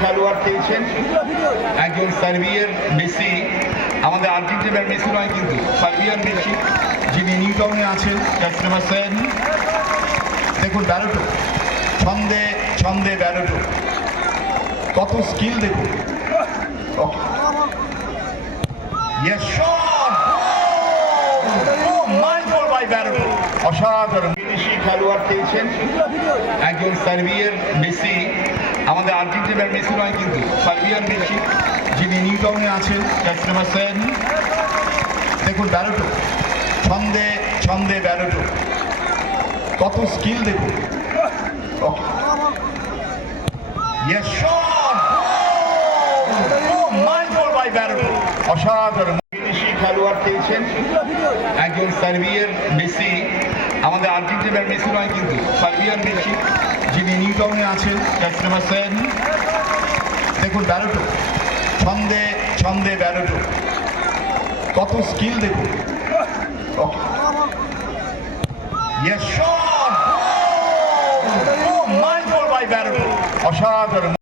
খেলোয়াড় পেয়েছেন একজন সার্বিয়ার মেসি, আমাদের আর্জেন্টিনার মেসি নয় কিন্তু সার্বিয়ান মেসি, যিনি নিউটাউনে আছেন কাস্টমার সেন দেখুন ব্যারোটো ছন্দে ছন্দে ব্যারোটো কত স্কিল দেখুন! Oh. অসাধারণ। বিদেশি খেলোয়াড় পেয়েছেন একজন সার্বিয়ার মেসি আমাদের আর্জেন্টিনার মেসি নয় কিন্তু সার্বিয়ান মেসি, যিনি নিউটাউনে আছেন কাস্টমার সেন দেখুন ব্যারোটো ছন্দে ছন্দে ব্যারোটো কত স্কিল দেখুন। সার্বিয়ার আমাদের আর্জেন্টিনার মেসি নয় কিন্তু সার্বিয়ান মেসি। যিনি নিউটনে আছেন সেন। দেখুন ব্যারোটো। ছন্দে ছন্দে ব্যারোটো। কত স্কিল দেখুন! Oh, by অসাধারণ।